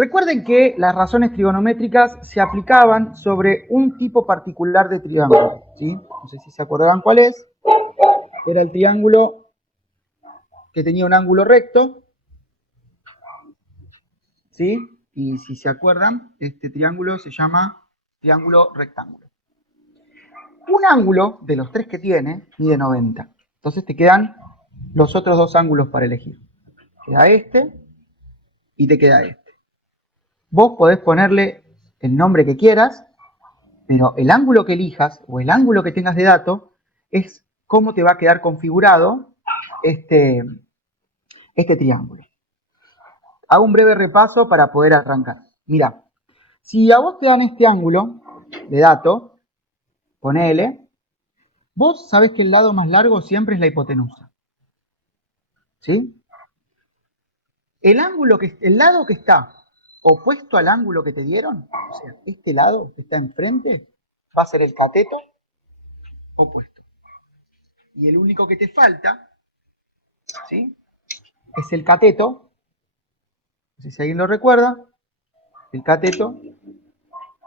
Recuerden que las razones trigonométricas se aplicaban sobre un tipo particular de triángulo, ¿sí? No sé si se acordarán cuál es. Era el triángulo que tenía un ángulo recto, ¿sí? Y si se acuerdan, este triángulo se llama triángulo rectángulo. Un ángulo de los tres que tiene mide 90. Entonces te quedan los otros dos ángulos para elegir. Queda este y te queda este. Vos podés ponerle el nombre que quieras, pero el ángulo que elijas o el ángulo que tengas de dato es cómo te va a quedar configurado este triángulo. Hago un breve repaso para poder arrancar. Mirá, si a vos te dan este ángulo de dato, ponele, vos sabés que el lado más largo siempre es la hipotenusa. ¿Sí? El lado que está opuesto al ángulo que te dieron, o sea, este lado que está enfrente, va a ser el cateto opuesto. Y el único que te falta, ¿sí?, es el cateto, no sé si alguien lo recuerda, el cateto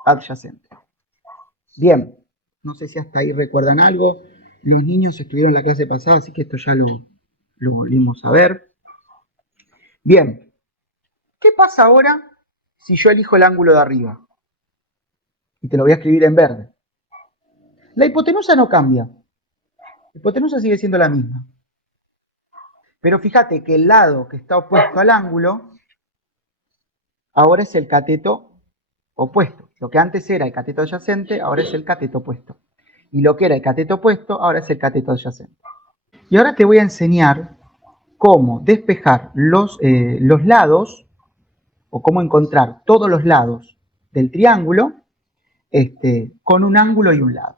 adyacente. Bien, no sé si hasta ahí recuerdan algo. Los niños estuvieron en la clase pasada, así que esto ya lo volvimos a ver. Bien, ¿qué pasa ahora si yo elijo el ángulo de arriba? Y te lo voy a escribir en verde. La hipotenusa no cambia. La hipotenusa sigue siendo la misma. Pero fíjate que el lado que está opuesto al ángulo ahora es el cateto opuesto. Lo que antes era el cateto adyacente, ahora es el cateto opuesto. Y lo que era el cateto opuesto, ahora es el cateto adyacente. Y ahora te voy a enseñar cómo despejar los lados, o cómo encontrar todos los lados del triángulo con un ángulo y un lado.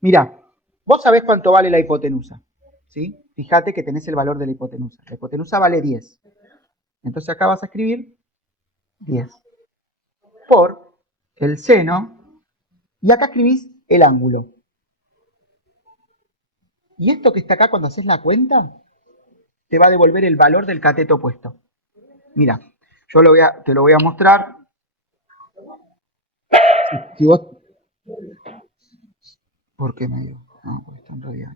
Mirá, vos sabés cuánto vale la hipotenusa, ¿sí? Fíjate que tenés el valor de la hipotenusa. La hipotenusa vale 10. Entonces acá vas a escribir 10 por el seno, y acá escribís el ángulo. Y esto que está acá, cuando haces la cuenta, te va a devolver el valor del cateto opuesto. Mira, yo te lo voy a mostrar. Si vos... ¿Por qué me dio? No, porque está en realidad.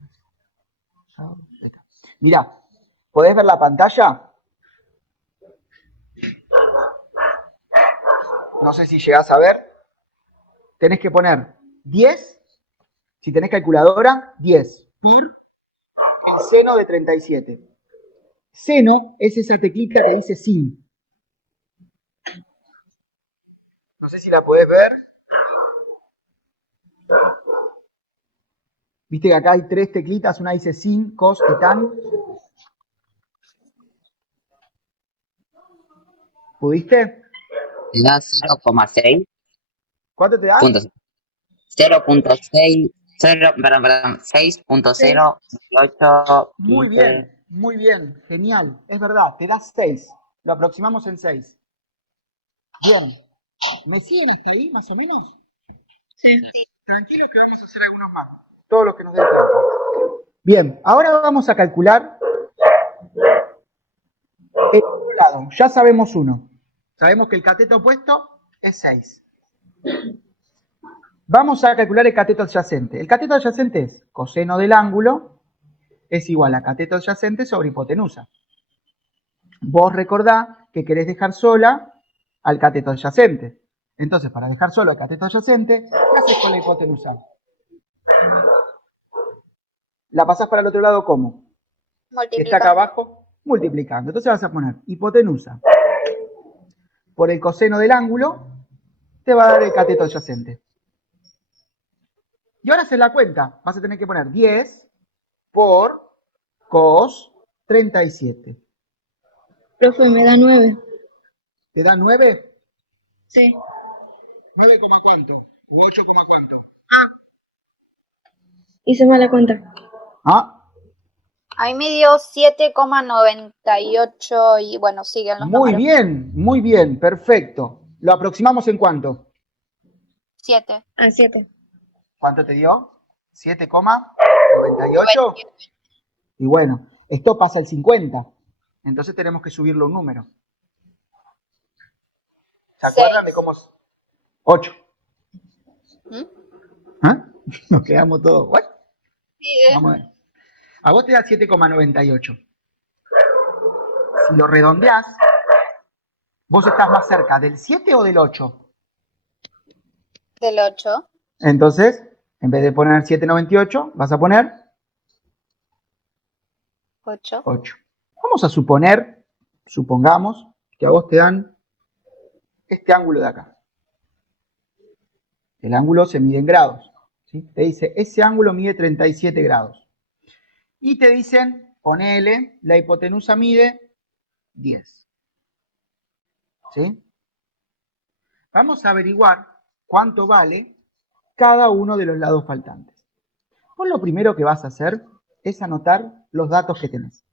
Mira, ¿podés ver la pantalla? No sé si llegás a ver. Tenés que poner 10, si tenés calculadora, 10 por el seno de 37. Seno es esa teclita que dice sin. No sé si la podés ver. Viste que acá hay tres teclitas, una dice sin, cos y tan. ¿Pudiste? Te da 0,6. ¿Cuánto te da? 0.6, perdón, 6.028, Muy 15. bien, genial. Es verdad, te da 6. Lo aproximamos en 6. Bien. ¿Me siguen hasta ahí, más o menos? Sí. Tranquilos que vamos a hacer algunos más. Todo lo que nos dé tiempo. Bien, ahora vamos a calcular el otro lado. Ya sabemos uno. Sabemos que el cateto opuesto es 6. Vamos a calcular el cateto adyacente. El cateto adyacente es coseno del ángulo es igual a cateto adyacente sobre hipotenusa. Vos recordá que querés dejar sola al cateto adyacente. Entonces, para dejar solo al cateto adyacente, ¿qué haces con la hipotenusa? ¿La pasás para el otro lado cómo? Que está acá abajo, multiplicando. Entonces vas a poner hipotenusa por el coseno del ángulo, te va a dar el cateto adyacente. Y ahora haces la cuenta. Vas a tener que poner 10 por cos 37. Profe, me da 9. ¿Te da 9? Sí. ¿9, cuánto? ¿U 8, cuánto? Hice mala cuenta. Ah, Ahí me dio 7,98 y bueno, siguen los números. muy bien, perfecto. ¿Lo aproximamos en cuánto? 7. A 7. ¿Cuánto te dio? 7,98. Y bueno, esto pasa el 50. Entonces tenemos que subirlo un número. ¿Se acuerdan de cómo es? 8. ¿Mm? ¿Ah? Nos quedamos todos. ¿What? Sí, Vamos a ver. A vos te da 7,98. Si lo redondeás, vos estás más cerca del 7 o del 8. del 8. Entonces, en vez de poner 7,98, vas a poner 8. 8. Vamos a supongamos que a vos te dan este ángulo de acá. El ángulo se mide en grados, ¿sí? Te dice, ese ángulo mide 37 grados. Y te dicen, ponele, la hipotenusa mide 10. ¿Sí? Vamos a averiguar cuánto vale cada uno de los lados faltantes. Pues lo primero que vas a hacer es anotar los datos que tenés.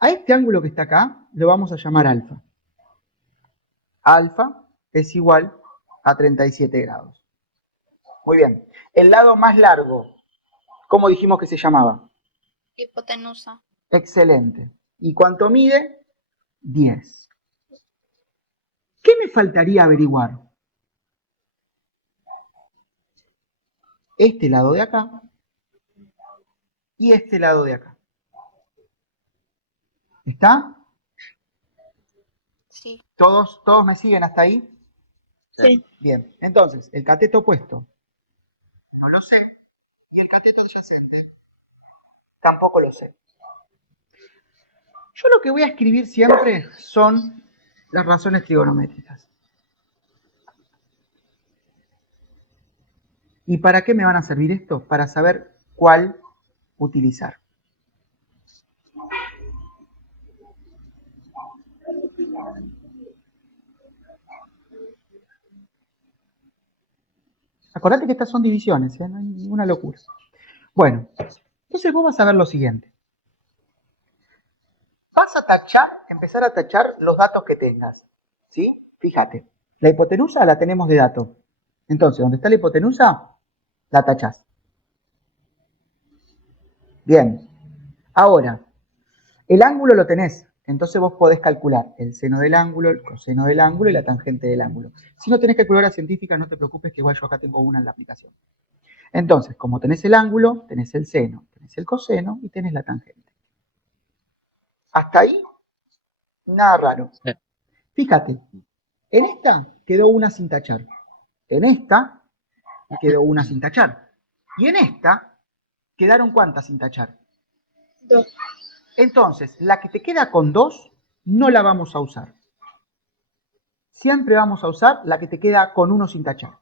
A este ángulo que está acá lo vamos a llamar alfa. Alfa es igual a 37 grados. Muy bien. El lado más largo, ¿cómo dijimos que se llamaba? Hipotenusa. Excelente. ¿Y cuánto mide? 10. ¿Qué me faltaría averiguar? Este lado de acá y este lado de acá. ¿Está? Sí. ¿Todos me siguen hasta ahí? Sí. Bien. Entonces, el cateto opuesto no lo sé. Y el cateto adyacente tampoco lo sé. Yo lo que voy a escribir siempre son las razones trigonométricas. ¿Y para qué me van a servir esto? Para saber cuál utilizar. Acordate que estas son divisiones, ¿eh? No hay ninguna locura. Bueno, entonces vos vas a ver lo siguiente. Vas a empezar a tachar los datos que tengas. ¿Sí? Fíjate, la hipotenusa la tenemos de dato. Entonces, donde está la hipotenusa, la tachás. Bien. Ahora, el ángulo lo tenés. Entonces vos podés calcular el seno del ángulo, el coseno del ángulo y la tangente del ángulo. Si no tenés calculadora científica, no te preocupes, que igual yo acá tengo una en la aplicación. Entonces, como tenés el ángulo, tenés el seno, tenés el coseno y tenés la tangente. Hasta ahí, nada raro. Fíjate, en esta quedó una sin tachar. En esta quedó una sin tachar. Y en esta quedaron ¿cuántas sin tachar? 2. Entonces, la que te queda con 2 no la vamos a usar. Siempre vamos a usar la que te queda con 1 sin tachar.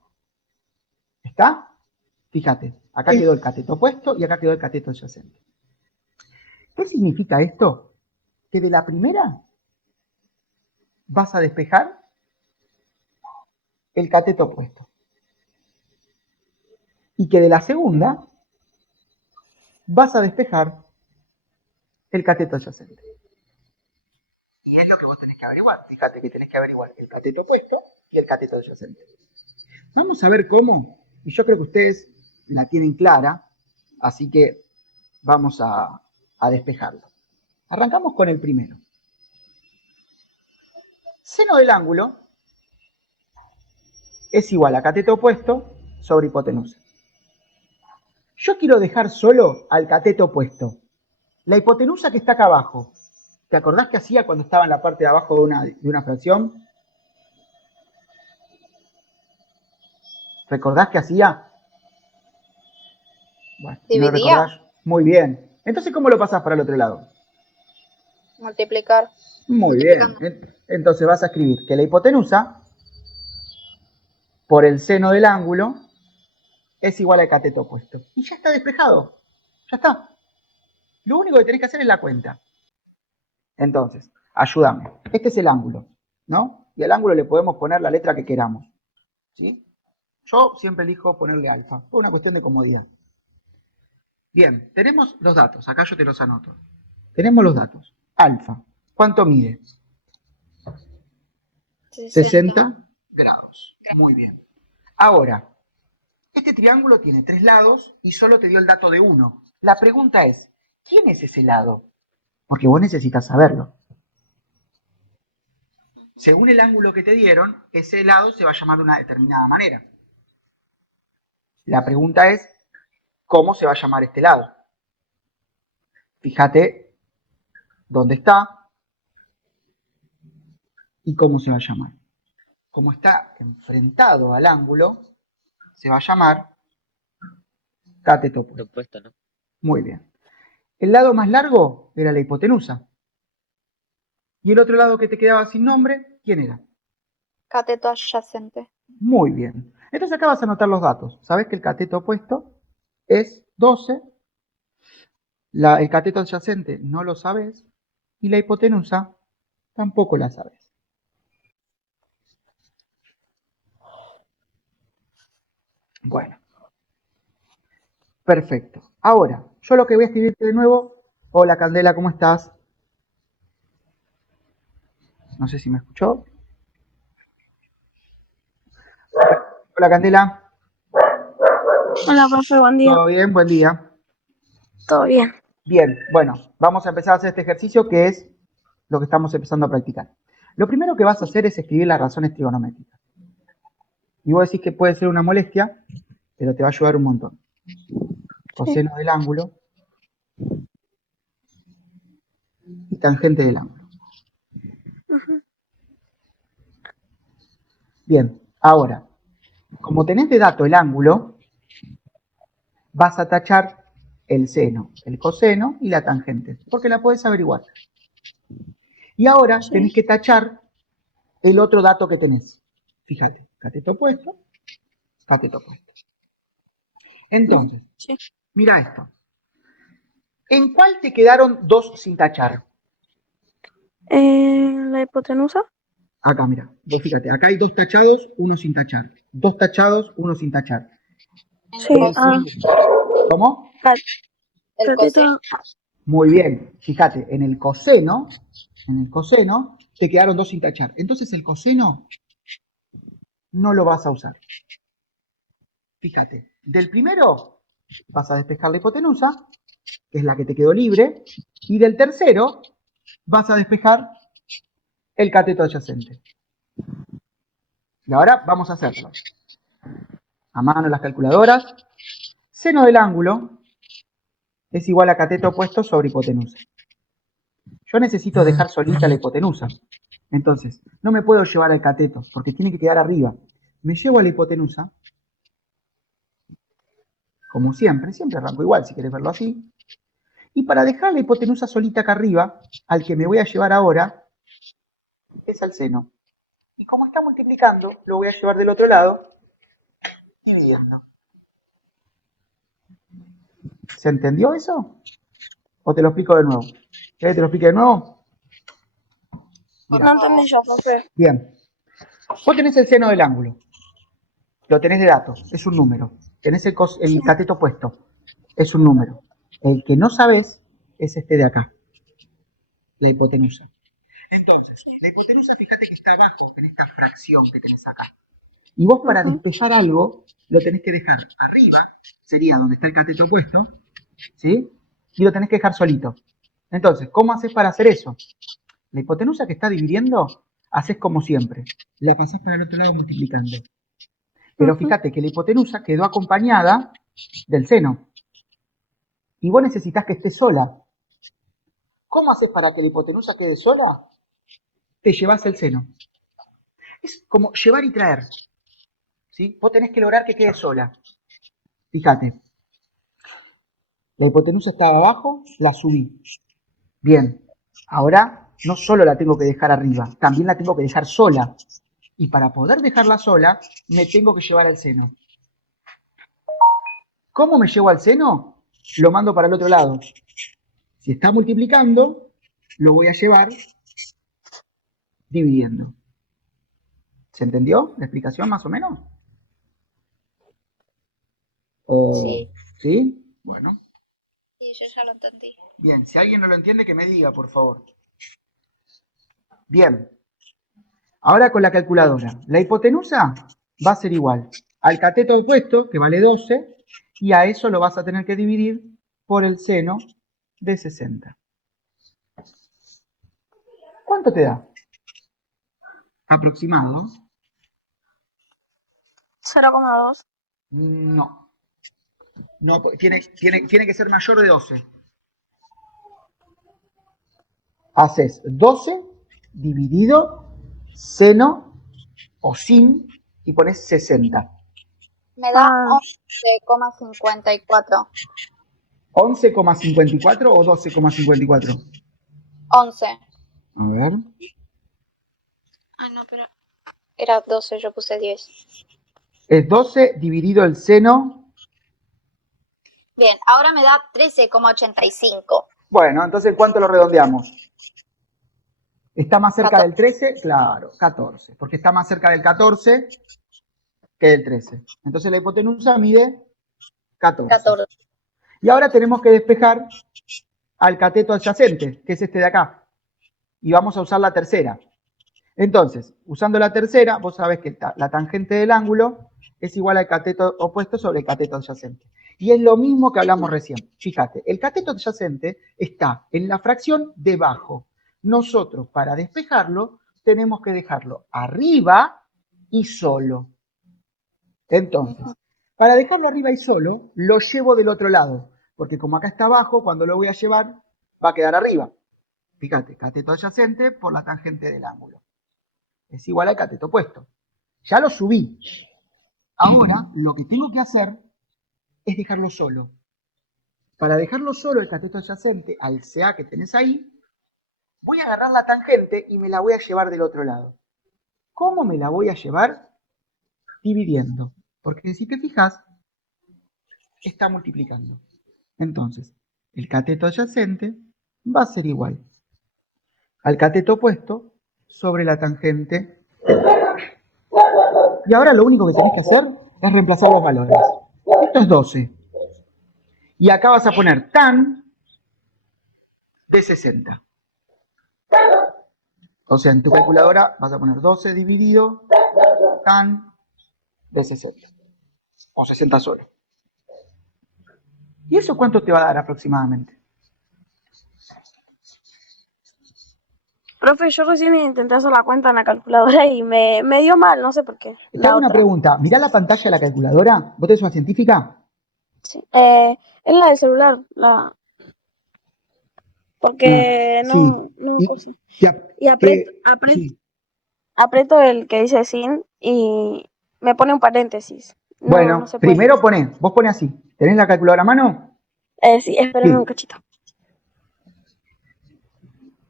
¿Está? Fíjate, acá quedó el cateto opuesto y acá quedó el cateto adyacente. ¿Qué significa esto? Que de la primera vas a despejar el cateto opuesto. Y que de la segunda vas a despejar el cateto adyacente. Y es lo que vos tenés que averiguar. Fíjate que tenés que averiguar el cateto opuesto y el cateto adyacente. Vamos a ver cómo, y yo creo que ustedes la tienen clara, así que vamos a despejarlo. Arrancamos con el primero. Seno del ángulo es igual a cateto opuesto sobre hipotenusa. Yo quiero dejar solo al cateto opuesto. La hipotenusa que está acá abajo, ¿te acordás qué hacía cuando estaba en la parte de abajo de una fracción? ¿Recordás qué hacía? Bueno, si no lo Dividía. recordás, muy bien. Entonces, ¿cómo lo pasás para el otro lado? Multiplicar. Muy bien. Entonces vas a escribir que la hipotenusa por el seno del ángulo es igual al cateto opuesto. Y ya está despejado. Ya está. Lo único que tenés que hacer es la cuenta. Entonces, ayúdame. Este es el ángulo, ¿no? Y al ángulo le podemos poner la letra que queramos. ¿Sí? Yo siempre elijo ponerle alfa. Por una cuestión de comodidad. Bien, tenemos los datos. Acá yo te los anoto. Tenemos los datos. Alfa. ¿Cuánto mide? 60 grados. Muy bien. Ahora, este triángulo tiene 3 lados y solo te dio el dato de 1. La pregunta es, ¿quién es ese lado? Porque vos necesitas saberlo. Según el ángulo que te dieron, ese lado se va a llamar de una determinada manera. La pregunta es, ¿cómo se va a llamar este lado? Fíjate dónde está y cómo se va a llamar. Como está enfrentado al ángulo, se va a llamar cateto opuesto. Opuesto, ¿no? Muy bien. El lado más largo era la hipotenusa. Y el otro lado que te quedaba sin nombre, ¿quién era? Cateto adyacente. Muy bien. Entonces acá vas a anotar los datos. Sabes que el cateto opuesto es 12. El cateto adyacente no lo sabes. Y la hipotenusa tampoco la sabes. Bueno. Perfecto. Ahora, yo lo que voy a escribirte de nuevo. Hola Candela, ¿cómo estás? No sé si me escuchó. Hola Candela. Hola, profe, buen día. ¿Todo bien? Buen día. ¿Todo bien? Bien, bueno, vamos a empezar a hacer este ejercicio que es lo que estamos empezando a practicar. Lo primero que vas a hacer es escribir las razones trigonométricas. Y vos decís que puede ser una molestia, pero te va a ayudar un montón. Coseno del ángulo y tangente del ángulo. Ujú. Bien, ahora, como tenés de dato el ángulo, vas a tachar el seno, el coseno y la tangente, porque la podés averiguar. Y ahora Sí. tenés que tachar el otro dato que tenés. Fíjate, cateto opuesto, cateto opuesto. Entonces, Sí. mira esto. ¿En cuál te quedaron dos sin tachar? La hipotenusa. Acá, mira. Vos fíjate, acá hay dos tachados, uno sin tachar. Dos tachados, uno sin tachar. Sí. ¿Cómo? El Cateto. coseno. Muy bien. Fíjate, en el coseno, te quedaron dos sin tachar. Entonces el coseno no lo vas a usar. Fíjate, del primero vas a despejar la hipotenusa, que es la que te quedó libre, y del tercero vas a despejar el cateto adyacente. Y ahora vamos a hacerlo. A mano las calculadoras. Seno del ángulo es igual a cateto opuesto sobre hipotenusa. Yo necesito dejar solita la hipotenusa. Entonces, no me puedo llevar al cateto, porque tiene que quedar arriba. Me llevo a la hipotenusa, como siempre arranco igual, si querés verlo así. Y para dejar la hipotenusa solita acá arriba, al que me voy a llevar ahora, es al seno. Y como está multiplicando, lo voy a llevar del otro lado, dividiendo. ¿Se entendió eso? ¿O te lo explico de nuevo? ¿Querés que te lo explique de nuevo? Bien. No entendí yo, profe. Bien. Vos tenés el seno del ángulo. Lo tenés de datos, es un número. Tenés el cateto opuesto, es un número. El que no sabés es este de acá, la hipotenusa. Entonces, la hipotenusa, fíjate que está abajo en esta fracción que tenés acá. Y vos para despejar algo, lo tenés que dejar arriba, sería donde está el cateto opuesto, ¿sí? Y lo tenés que dejar solito. Entonces, ¿cómo haces para hacer eso? La hipotenusa que está dividiendo, haces como siempre. La pasás para el otro lado multiplicando. Pero fíjate que la hipotenusa quedó acompañada del seno. Y vos necesitas que esté sola. ¿Cómo haces para que la hipotenusa quede sola? Te llevas el seno. Es como llevar y traer. ¿Sí? Vos tenés que lograr que quede sola. Fíjate. La hipotenusa estaba abajo, la subí. Bien. Ahora no solo la tengo que dejar arriba, también la tengo que dejar sola. Y para poder dejarla sola, me tengo que llevar al seno. ¿Cómo me llevo al seno? Lo mando para el otro lado. Si está multiplicando, lo voy a llevar dividiendo. ¿Se entendió la explicación más o menos? Sí. ¿Sí? Bueno. Sí, yo ya lo entendí. Bien, si alguien no lo entiende, que me diga, por favor. Bien. Ahora con la calculadora. La hipotenusa va a ser igual al cateto opuesto, que vale 12, y a eso lo vas a tener que dividir por el seno de 60. ¿Cuánto te da? aproximado. 0,2. No. No, tiene que ser mayor de 12. Haces 12 dividido seno o sin y pones 60. Me da Ah. 11,54. 11,54 o 12,54. 11. A ver. Ah, no, pero era 12, yo puse 10. Es 12 dividido el seno. Bien, ahora me da 13,85. Bueno, entonces ¿cuánto lo redondeamos? ¿Está más cerca 14. del 13? Claro, 14. Porque está más cerca del 14 que del 13. Entonces la hipotenusa mide 14. 14. Y ahora tenemos que despejar al cateto adyacente, que es este de acá. Y vamos a usar la tercera. Entonces, usando la tercera, vos sabés que la tangente del ángulo es igual al cateto opuesto sobre el cateto adyacente. Y es lo mismo que hablamos recién. Fíjate, el cateto adyacente está en la fracción debajo. Nosotros, para despejarlo, tenemos que dejarlo arriba y solo. Entonces, para dejarlo arriba y solo, lo llevo del otro lado. Porque como acá está abajo, cuando lo voy a llevar, va a quedar arriba. Fíjate, cateto adyacente por la tangente del ángulo. Es igual al cateto opuesto. Ya lo subí. Ahora, lo que tengo que hacer es dejarlo solo. Para dejarlo solo el cateto adyacente al CA que tenés ahí, voy a agarrar la tangente y me la voy a llevar del otro lado. ¿Cómo me la voy a llevar? Dividiendo. Porque si te fijas, está multiplicando. Entonces, el cateto adyacente va a ser igual al cateto opuesto sobre la tangente. Y ahora lo único que tenés que hacer es reemplazar los valores. Esto es 12. Y acá vas a poner tan de 60. O sea, en tu calculadora vas a poner 12 dividido tan de 60. O 60 solo. ¿Y eso cuánto te va a dar aproximadamente? Profe, yo recién intenté hacer la cuenta en la calculadora y me dio mal, no sé por qué. Te La hago una otra. pregunta. Mirá la pantalla de la calculadora. ¿Vos tenés una científica? Sí. Es la del celular, porque Sí. no Y, puse. ya, Y sí. aprieto el que dice sin y me pone un paréntesis. No Bueno, se puede. primero vos ponés así. ¿Tenés la calculadora a mano? Sí, espérame un Sí. cachito.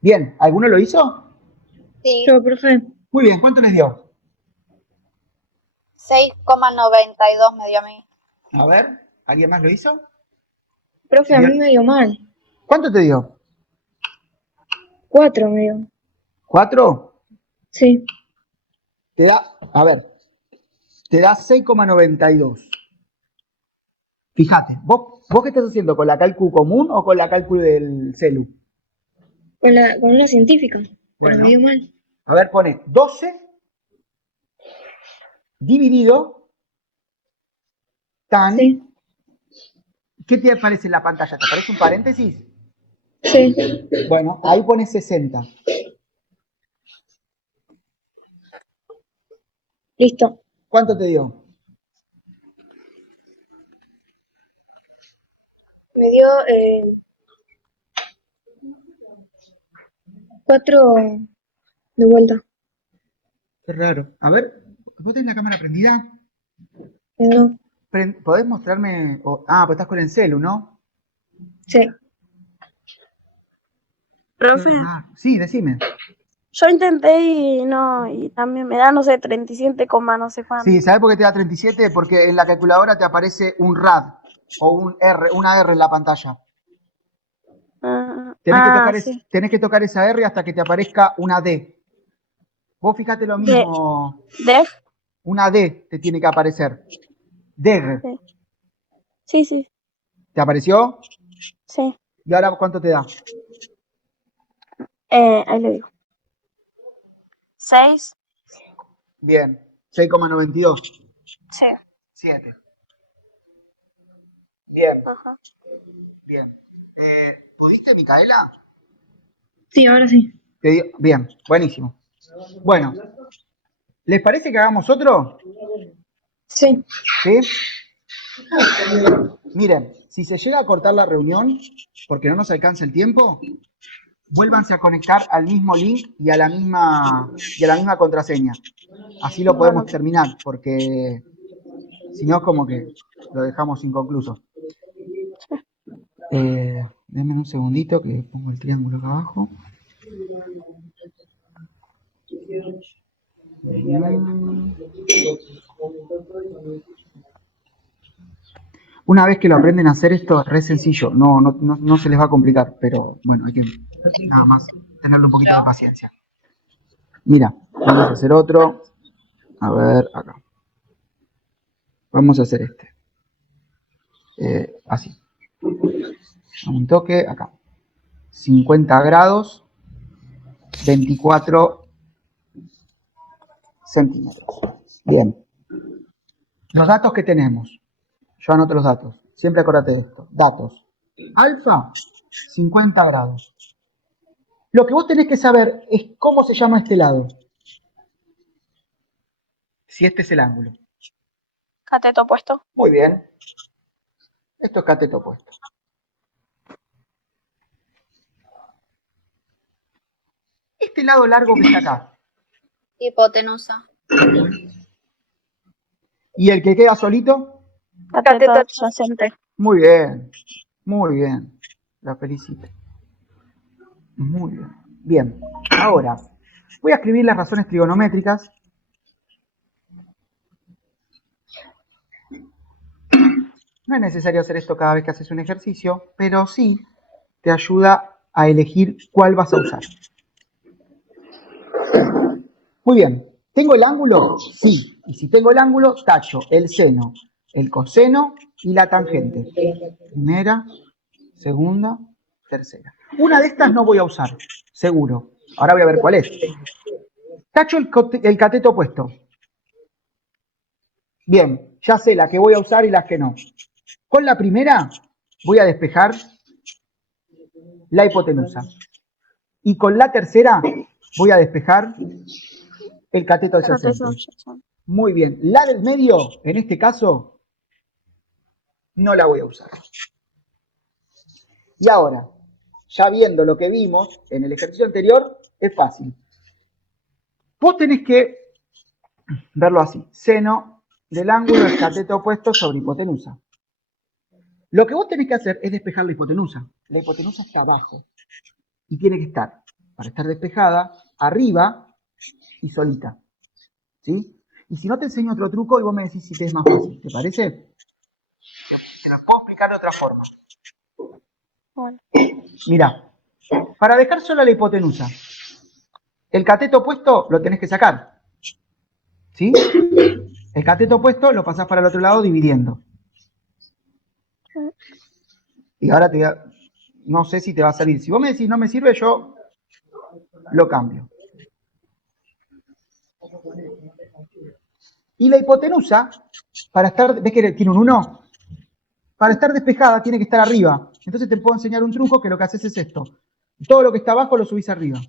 Bien, ¿alguno lo hizo? Sí, Yo, profe. Muy bien, ¿cuánto les dio? 6,92 me dio a mí. A ver, ¿alguien más lo hizo? Profe, a mí me dio mal. ¿Cuánto te dio? 4 me dio. ¿4? Sí. Te da, a ver, te da 6,92. Fíjate, ¿vos qué estás haciendo? ¿Con la cálculo común o con la cálculo del celu? Con una científica. Pero Bueno, me dio mal. a ver, pone 12 dividido tan... Sí. ¿Qué te aparece en la pantalla? ¿Te aparece un paréntesis? Sí. Bueno, ahí pone 60. Listo. ¿Cuánto te dio? Me dio 4 de vuelta. Qué raro. A ver, ¿vos tenés la cámara prendida? No. ¿Podés mostrarme? Pues estás con el celu, ¿no? Sí. Profe, Sí, decime. yo intenté y no, y también me da, no sé, 37, no sé cuánto. Sí, ¿sabés por qué te da 37? Porque en la calculadora te aparece un rad o una R en la pantalla. Sí. Tenés que tocar esa R hasta que te aparezca una D. Vos fíjate lo mismo. ¿Def? Una D te tiene que aparecer. DR. Sí. ¿Te apareció? Sí. ¿Y ahora cuánto te da? Ahí le digo. 6. Bien. 6,92. Sí. 7. Bien, Ajá. bien. ¿Pudiste, Micaela? Sí, ahora sí. Bien, buenísimo. Bueno, ¿Les parece que hagamos otro? Sí. ¿Sí? Miren, si se llega a cortar la reunión, porque no nos alcanza el tiempo, vuélvanse a conectar al mismo link y a la misma contraseña. Así lo podemos Bueno, terminar, porque si no, como que lo dejamos inconcluso. Denme un segundito que pongo el triángulo acá abajo. Una vez que lo aprenden a hacer esto es re sencillo, no se les va a complicar, pero bueno, hay que nada más tenerle un poquito de paciencia. Mira, vamos a hacer otro. A ver, acá. Vamos a hacer este. Así. Un toque, acá. 50 grados, 24 centímetros. Bien. Los datos que tenemos. Yo anoto los datos. Siempre acuérdate de esto. Datos. Alfa, 50 grados. Lo que vos tenés que saber es cómo se llama este lado. Si este es el ángulo. cateto opuesto. Muy bien. Esto es cateto opuesto. Este lado largo que está acá. Hipotenusa. ¿Y el que queda solito? Cateto adyacente. Muy bien. Muy bien. La felicito. Muy bien. Bien. Ahora, voy a escribir las razones trigonométricas. No es necesario hacer esto cada vez que haces un ejercicio, pero sí te ayuda a elegir cuál vas a usar. Muy bien. ¿Tengo el ángulo? Sí. Y si tengo el ángulo, tacho el seno, el coseno y la tangente. Primera, segunda, tercera. Una de estas no voy a usar, seguro. Ahora voy a ver cuál es. Tacho el cateto opuesto. Bien, ya sé la que voy a usar y las que no. Con la primera voy a despejar la hipotenusa. Y con la tercera voy a despejar el cateto adyacente. Muy bien. La del medio, en este caso, no la voy a usar. Y ahora, ya viendo lo que vimos en el ejercicio anterior, es fácil. Vos tenés que verlo así. Seno del ángulo del cateto opuesto sobre hipotenusa. Lo que vos tenés que hacer es despejar la hipotenusa. La hipotenusa está abajo. Y tiene que estar, para estar despejada, arriba y solita. ¿Sí? Y si no te enseño otro truco y vos me decís si te es más fácil. ¿Te parece? Te lo puedo explicar de otra forma. Bueno, Mirá, para dejar sola la hipotenusa, el cateto opuesto lo tenés que sacar. ¿Sí? El cateto opuesto lo pasás para el otro lado dividiendo. Y ahora no sé si te va a salir. Si vos me decís no me sirve, yo lo cambio. Y la hipotenusa, para estar, ¿ves que tiene un 1? Para estar despejada tiene que estar arriba. Entonces te puedo enseñar un truco que lo que haces es esto. Todo lo que está abajo lo subís arriba.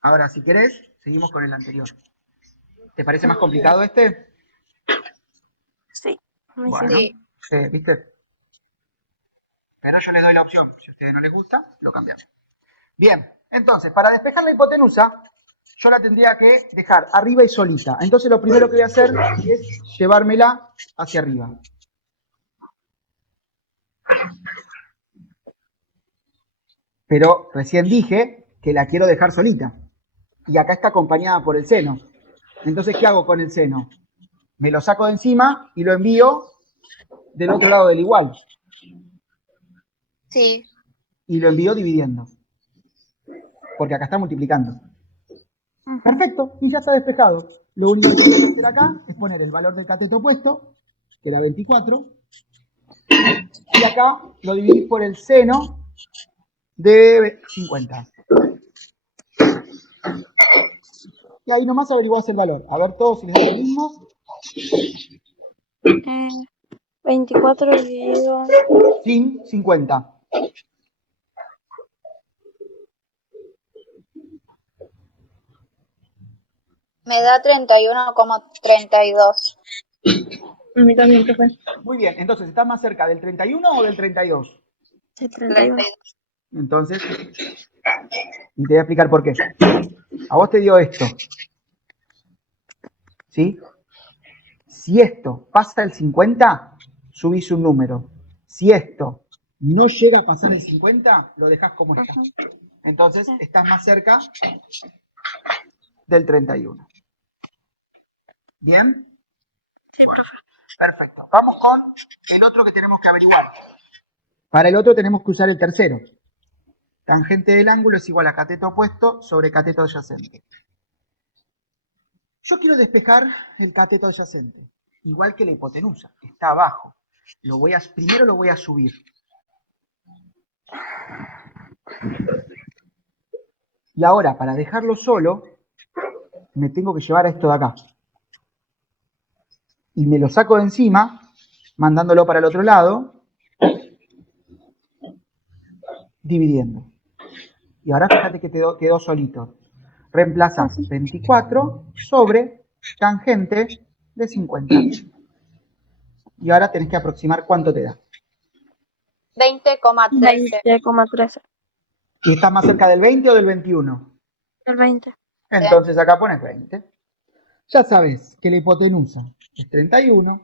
Ahora, si querés, seguimos con el anterior. ¿Te parece más complicado este? sí. Bueno, Sí. ¿viste? Pero yo les doy la opción. Si a ustedes no les gusta, lo cambiamos. Bien, entonces, para despejar la hipotenusa, yo la tendría que dejar arriba y solita. Entonces lo primero que voy a hacer es llevármela hacia arriba. Pero recién dije que la quiero dejar solita. Y acá está acompañada por el seno. Entonces, ¿qué hago con el seno? Me lo saco de encima y lo envío del otro lado del igual. Sí. Y lo envío dividiendo. Porque acá está multiplicando. Perfecto, y ya está despejado. Lo único que tengo que hacer acá es poner el valor del cateto opuesto, que era 24, y acá lo dividís por el seno de 50. Y ahí nomás averiguás el valor. A ver todos si les da lo mismo. 24 dividido Sin 50. Me da 31,32. A mí también, profe. Muy bien, entonces, ¿estás más cerca del 31 o del 32? El 31. 32. Entonces, y te voy a explicar por qué. A vos te dio esto. ¿Sí? Si esto pasa el 50, subís un número. Si esto no llega a pasar el 50, lo dejás como está. Entonces, estás más cerca del 31. ¿Bien? Sí, profe. Perfecto. Vamos con el otro que tenemos que averiguar. Para el otro tenemos que usar el tercero. Tangente del ángulo es igual a cateto opuesto sobre cateto adyacente. Yo quiero despejar el cateto adyacente, igual que la hipotenusa, está abajo. Primero lo voy a subir. Y ahora, para dejarlo solo, me tengo que llevar a esto de acá. Y me lo saco de encima, mandándolo para el otro lado, dividiendo. Y ahora fíjate que quedó solito. Reemplazas 24 sobre tangente de 50. Y ahora tenés que aproximar cuánto te da. 20,13. 20,13. ¿Y estás más cerca del 20 o del 21? El 20. Entonces acá pones 20. Ya sabes que la hipotenusa es 31